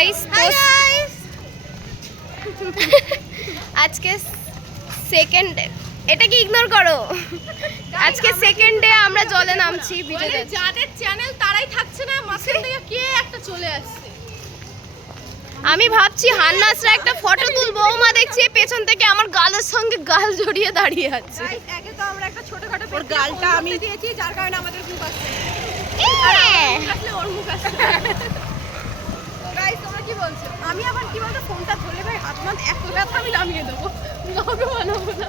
Guys আজকে second এটাকে ignore করো। আজকে সেকেন্ড ডে আমরা জলে নামছি ভিডিওতে। যাদের চ্যানেল তারাই থাকছে না, মাঝখান থেকে কে একটা চলে আসছে। আমি ভাবছি হান্নাসরা একটা ফটো তুলবো, মা দেখছি পেছন থেকে আমার গালের সঙ্গে গাল জড়িয়ে দাঁড়িয়ে আছে। আগে তো আমরা একটা ছোটখাটো ওর গালটা আমি দিয়েছি, যার কারণে আমাদের মুখ আসছে। আসলে ওর মুখ আসছে। গাইস তোমরা কি বলছো? আমি আবার কি বলতো, ফোনটা ধরে ভাই হাত মাত এত ব্যথা, আমি নামিয়ে দেবো, ব্লগে বানাবো না।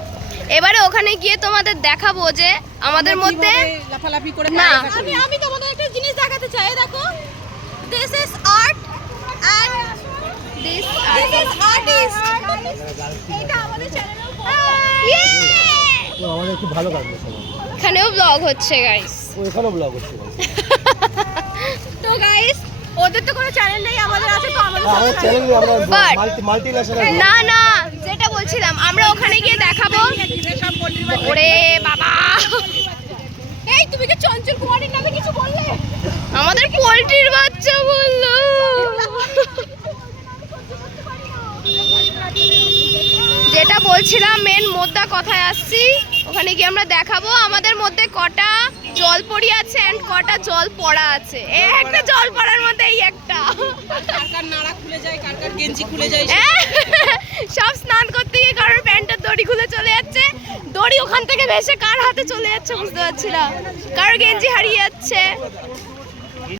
এবারে ওখানে গিয়ে তোমাদের দেখাবো যে আমাদের মধ্যে লাফালাফি করে না, আমি তোমাদের একটা জিনিস দেখাতে চাই। দেখো, this is art and this this is artist. এটা আমাদের চ্যানেলের তো আমাদের খুব ভালো কাটলো সবাই। এখানেও ব্লগ হচ্ছে গাইস। ও এখানেও ব্লগ হচ্ছে guys। তো গাইস, ওদের তো কোনো চ্যানেল নেই, আমাদের আছে। তো আমাদের আমাদের চ্যানেলে আমরা But- মাল্টি ন্যাশনাল না না, যেটা বলছিলাম আমরা ওখানে গিয়ে দেখাবো। ওরে বাবা, এই তুমি কি চঞ্চল কুমারীর নামে কিছু বললে? আমাদের পোল্ট্রির বাচ্চা বললো। যেটা বলছিলাম মেন মোদ্দা কথায় আসছি, ওখানে গিয়ে আমরা দেখাবো আমাদের মধ্যে কটা জল পড়ি আছে এন্ড কটা জল পড়া আছে। এই একটা জল পড়ার মধ্যে এই একটা কার কার নাড়া খুলে যায়, কার কার গেঞ্জি খুলে যায়। সব স্নান করতে গিয়ে কারোর প্যান্টের দড়ি খুলে চলে যাচ্ছে, দড়ি ওখান থেকে ভেসে কার হাতে চলে যাচ্ছে বুঝতে পারছি না, কারোর গেঞ্জি হারিয়ে যাচ্ছে।